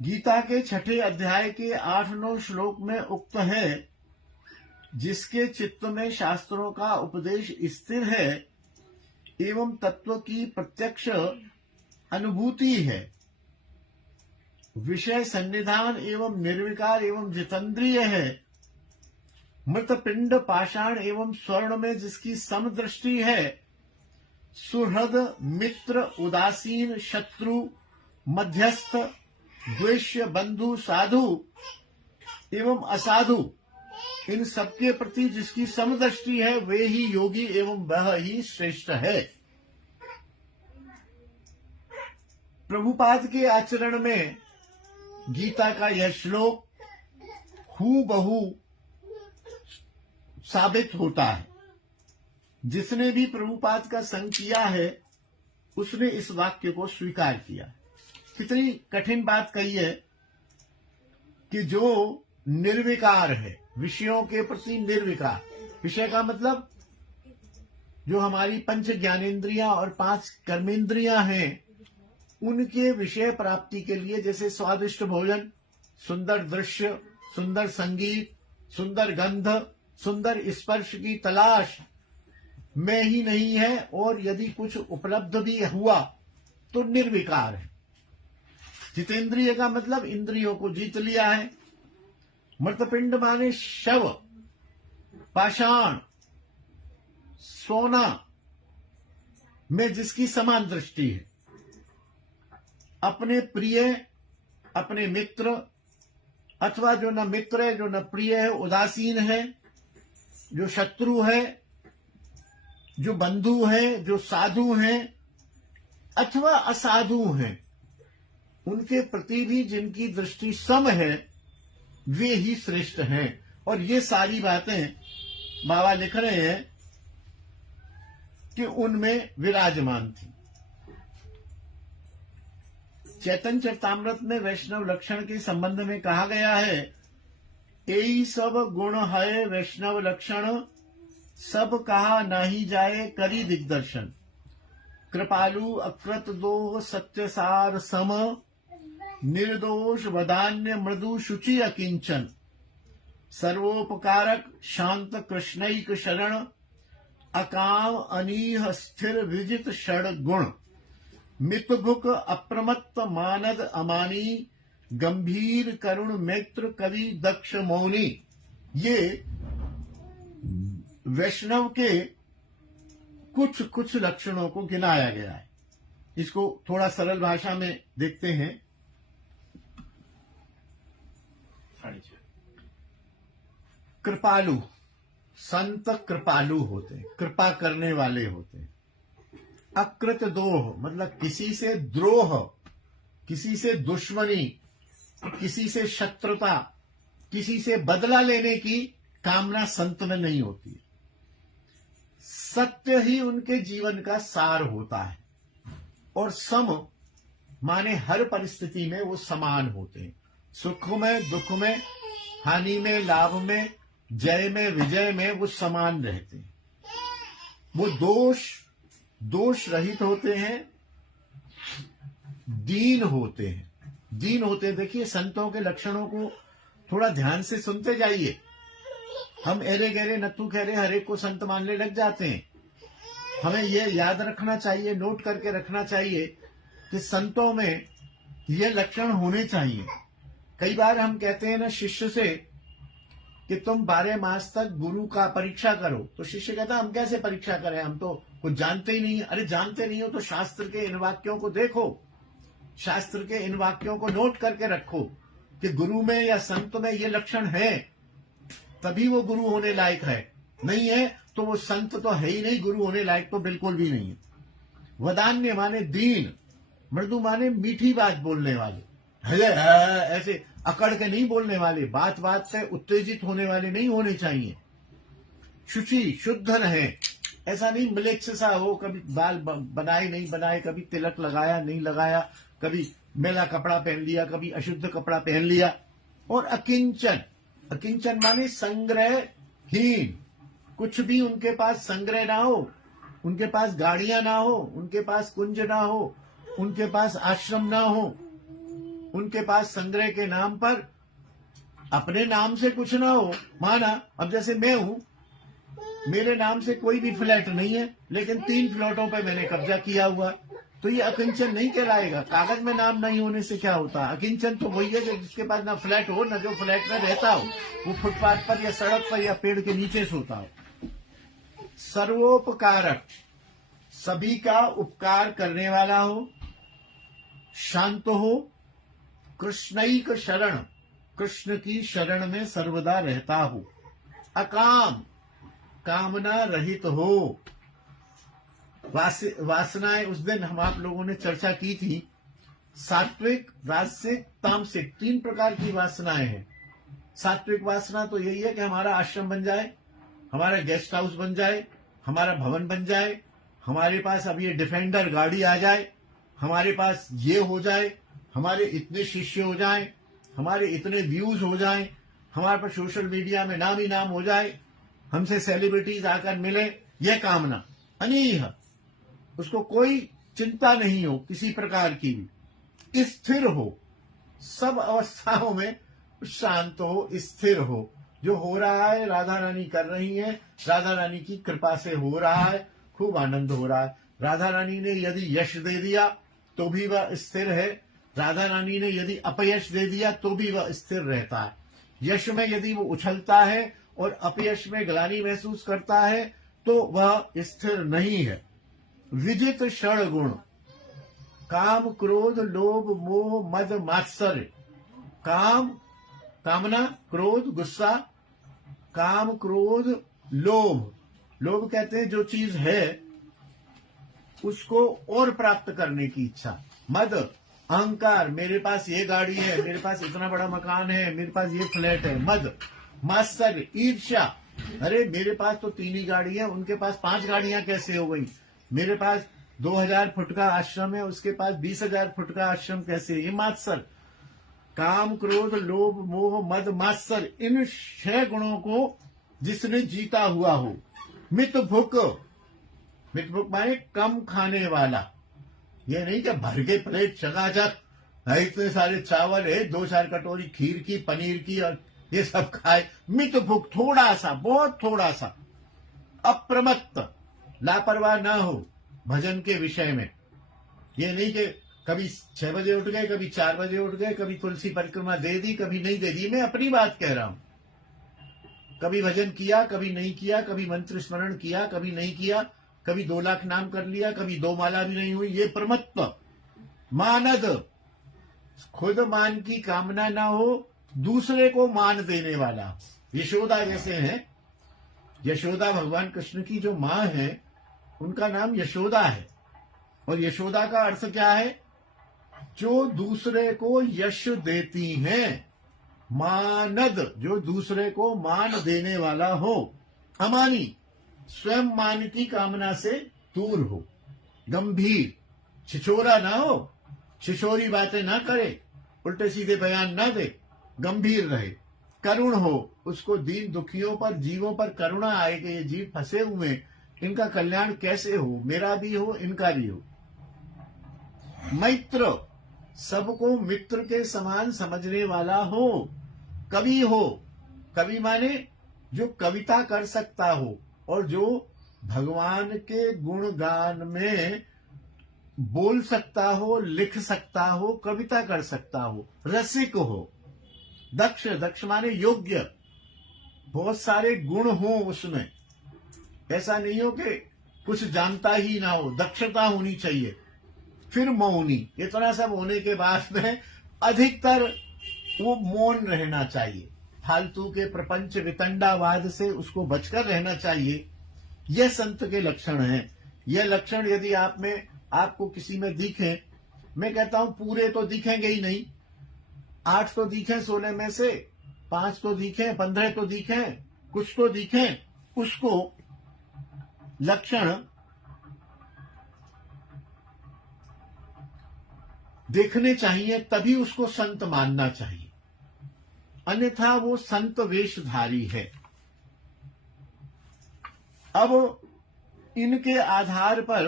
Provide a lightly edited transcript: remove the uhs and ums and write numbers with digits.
गीता के 6ठे अध्याय के 8-9 श्लोक में उक्त है, जिसके चित्त में शास्त्रों का उपदेश स्थिर है एवं तत्व की प्रत्यक्ष अनुभूति है, विषय सन्निधान एवं निर्विकार एवं जितेंद्रिय है, मृत पिंड पाषाण एवं स्वर्ण में जिसकी समदृष्टि है, सुहृद मित्र उदासीन शत्रु मध्यस्थ द्वेष्य बंधु साधु एवं असाधु, इन सबके प्रति जिसकी समदृष्टि है वे ही योगी एवं वह ही श्रेष्ठ है। प्रभुपाद के आचरण में गीता का यह श्लोक हूबहू साबित होता है। जिसने भी प्रभुपाद का संग किया है उसने इस वाक्य को स्वीकार किया। कितनी कठिन बात कही है कि जो निर्विकार है, विषयों के प्रति निर्विकार, विषय का मतलब जो हमारी 5 ज्ञानेंद्रियां और 5 कर्मेंद्रियां हैं, उनके विषय प्राप्ति के लिए, जैसे स्वादिष्ट भोजन, सुंदर दृश्य, सुंदर संगीत, सुंदर गंध, सुंदर स्पर्श की तलाश में ही नहीं है, और यदि कुछ उपलब्ध भी हुआ तो निर्विकार है। जितेंद्रिय का मतलब इंद्रियों को जीत लिया है। मृतपिंड माने शव, पाषाण सोना में जिसकी समान दृष्टि है, अपने प्रिय अपने मित्र अथवा जो न मित्र है जो न प्रिय है, उदासीन है, जो शत्रु है, जो बंधु है, जो साधु हैं अथवा असाधु हैं, उनके प्रति भी जिनकी दृष्टि सम है वे ही श्रेष्ठ हैं। और ये सारी बातें बाबा लिख रहे हैं कि उनमें विराजमान थी। चैतन्य चरितामृत में वैष्णव लक्षण के संबंध में कहा गया है, यही सब गुण है वैष्णव लक्षण, सब कहा नाही जाए करी दिग्दर्शन। कृपालु अकृत दोह सत्य सार सम, निर्दोष वदान्य मृदु शुचि अकिंचन। सर्वोपकारक शांत कृष्णैक शरण, अकाम अनीह स्थिर विजित षड गुण। मितभुक अप्रमत्त मानद अमानी, गंभीर करुण मैत्र कवि दक्ष मौनी। ये वैष्णव के कुछ कुछ लक्षणों को गिनाया गया है। इसको थोड़ा सरल भाषा में देखते हैं। कृपालु, संत कृपालु होते हैं, कृपा करने वाले होते हैं। अकृत दोह मतलब किसी से द्रोह, किसी से दुश्मनी, किसी से शत्रुता, किसी से बदला लेने की कामना संत में नहीं होती। सत्य ही उनके जीवन का सार होता है। और सम माने हर परिस्थिति में वो समान होते हैं। सुख में दुख में, हानि में लाभ में, जय में विजय में वो समान रहते हैं। वो दोष रहित होते हैं, दीन होते हैं। दीन होते हैं। देखिए, संतों के लक्षणों को थोड़ा ध्यान से सुनते जाइए। हम एरे गहरे नत्थू खैरे हरेक को संत मानने लग जाते हैं। हमें ये याद रखना चाहिए, नोट करके रखना चाहिए कि संतों में ये लक्षण होने चाहिए। कई बार हम कहते हैं ना शिष्य से कि तुम 12 मास तक गुरु का परीक्षा करो, तो शिष्य कहता हम कैसे परीक्षा करें, हम तो कुछ जानते ही नहीं। अरे जानते नहीं हो तो शास्त्र के इन वाक्यों को देखो, शास्त्र के इन वाक्यों को नोट करके रखो कि गुरु में या संत में ये लक्षण है, तभी वो गुरु होने लायक है। नहीं है तो वो संत तो है ही नहीं, गुरु होने लायक तो बिल्कुल भी नहीं है। वदान्य माने दीन, मृदु माने मीठी बात बोलने वाले, ऐसे अकड़ के नहीं बोलने वाले, बात बात से उत्तेजित होने वाले नहीं होने चाहिए। शुचि, शुद्ध रहे, ऐसा नहीं म्लेच्छ सा हो, कभी बाल बनाए नहीं बनाए, कभी तिलक लगाया नहीं लगाया, कभी मेला कपड़ा पहन लिया, कभी अशुद्ध कपड़ा पहन लिया। और अकिंचन, अकिंचन माने संग्रहहीन, कुछ भी उनके पास संग्रह ना हो, उनके पास गाड़ियां ना हो, उनके पास कुंज ना हो, उनके पास आश्रम ना हो, उनके पास संग्रह के नाम पर अपने नाम से कुछ ना हो, माना अब जैसे मैं हूं, मेरे नाम से कोई भी फ्लैट नहीं है, लेकिन 3 फ्लैटों पे मैंने कब्जा किया हुआ, तो ये अकिंचन नहीं कहलाएगा। कागज में नाम नहीं होने से क्या होता? अकिंचन तो वही है जिसके पास ना फ्लैट हो, ना जो फ्लैट में रहता हो, वो फुटपाथ पर या सड़क पर या पेड़ के नीचे सोता हो। सर्वोपकारक, सभी का उपकार करने वाला हो, शांत हो, कृष्णैक शरण, कृष्ण की शरण में सर्वदा रहता हो, अकाम, कामना रहित हो। वासनाएं उस दिन हम आप लोगों ने चर्चा की थी, सात्विक, राजसिक, तामसिक, 3 प्रकार की वासनाएं हैं। सात्विक वासना तो यही है कि हमारा आश्रम बन जाए, हमारा गेस्ट हाउस बन जाए, हमारा भवन बन जाए, हमारे पास अब ये डिफेंडर गाड़ी आ जाए, हमारे पास ये हो जाए, हमारे इतने शिष्य हो जाएं, हमारे इतने व्यूज हो जाएं, हमारे पास सोशल मीडिया में नाम ही नाम हो जाए, हमसे सेलिब्रिटीज आकर मिले, यह कामना अनीह, उसको कोई चिंता नहीं हो किसी प्रकार की भी, स्थिर हो, सब अवस्थाओं में शांत हो, स्थिर हो। जो हो रहा है राधा रानी कर रही हैं, राधा रानी की कृपा से हो रहा है, खूब आनंद हो रहा है। राधा रानी ने यदि यश दे दिया तो भी वह स्थिर है, राधा रानी ने यदि अपयश दे दिया तो भी वह स्थिर रहता है। यश में यदि वो उछलता है और अपयश में ग्लानि महसूस करता है तो वह स्थिर नहीं है। विजित षड गुण, काम, क्रोध, लोभ, मोह, मद, मात्सर्य। काम, कामना, क्रोध, गुस्सा, काम, क्रोध, लोभ। लोभ कहते हैं जो चीज है उसको और प्राप्त करने की इच्छा। मद, अहंकार, मेरे पास ये गाड़ी है, मेरे पास इतना बड़ा मकान है, मेरे पास ये फ्लैट है। मद, मात्सर्य, ईर्ष्या, अरे मेरे पास तो 3 ही गाड़ी है, उनके पास 5 गाड़ियां कैसे हो गई? मेरे पास 2000 फुट का आश्रम है, उसके पास 20,000 फुट का आश्रम कैसे? ये मात्सर्य। काम, क्रोध, लोभ, मोह, मद, मात्सर्य, इन 6 गुणों को जिसने जीता हुआ हो। मित भुक, मित भुक माने कम खाने वाला, ये नहीं कि भर के प्लेट चकाचक इतने सारे चावल है, 2-4 कटोरी खीर की, पनीर की और ये सब खाए। मित भुक, थोड़ा सा, बहुत थोड़ा सा। अप्रमत्त, लापरवाह ना हो भजन के विषय में। ये नहीं कि कभी 6 बजे उठ गए, कभी 4 बजे उठ गए, कभी तुलसी परिक्रमा दे दी, कभी नहीं दे दी। मैं अपनी बात कह रहा हूं। कभी भजन किया, कभी नहीं किया, कभी मंत्र स्मरण किया, कभी नहीं किया, कभी 2 लाख नाम कर लिया, कभी 2 माला भी नहीं हुई। ये प्रमत्व। मानद, खुद मान की कामना ना हो, दूसरे को मान देने वाला। यशोदा जैसे हैं, यशोदा भगवान कृष्ण की जो मां है उनका नाम यशोदा है। और यशोदा का अर्थ क्या है? जो दूसरे को यश देती हैं। मानद, जो दूसरे को मान देने वाला हो। अमानी, स्वयं मान की कामना से दूर हो। गंभीर, छिछोरा ना हो, छिछोरी बातें ना करे, उल्टे सीधे बयान ना दे, गंभीर रहे। करुण हो, उसको दीन दुखियों पर, जीवों पर करुणा आए कि ये जीव फंसे हुए हैं, इनका कल्याण कैसे हो, मेरा भी हो, इनका भी हो। मैत्र, सबको मित्र के समान समझने वाला हो। कवि हो, कवि माने जो कविता कर सकता हो और जो भगवान के गुणगान में बोल सकता हो, लिख सकता हो, कविता कर सकता हो। रसिक हो। दक्ष, दक्ष माने योग्य, बहुत सारे गुण हो उसमें। ऐसा नहीं हो कि कुछ जानता ही ना हो, दक्षता होनी चाहिए। फिर मौनी, इतना सब होने के बाद में अधिकतर वो मौन रहना चाहिए। फालतू के प्रपंच वितंडावाद से उसको बचकर रहना चाहिए। यह संत के लक्षण हैं। यह लक्षण यदि आप में, आपको किसी में दिखे, मैं कहता हूं पूरे तो दिखेंगे ही नहीं, 8 तो दिखे 16 में से, 5 तो दिखे, 15 तो दिखे, कुछ तो दिखे, उसको लक्षण देखने चाहिए, तभी उसको संत मानना चाहिए। अन्यथा वो संत वेशधारी है। अब इनके आधार पर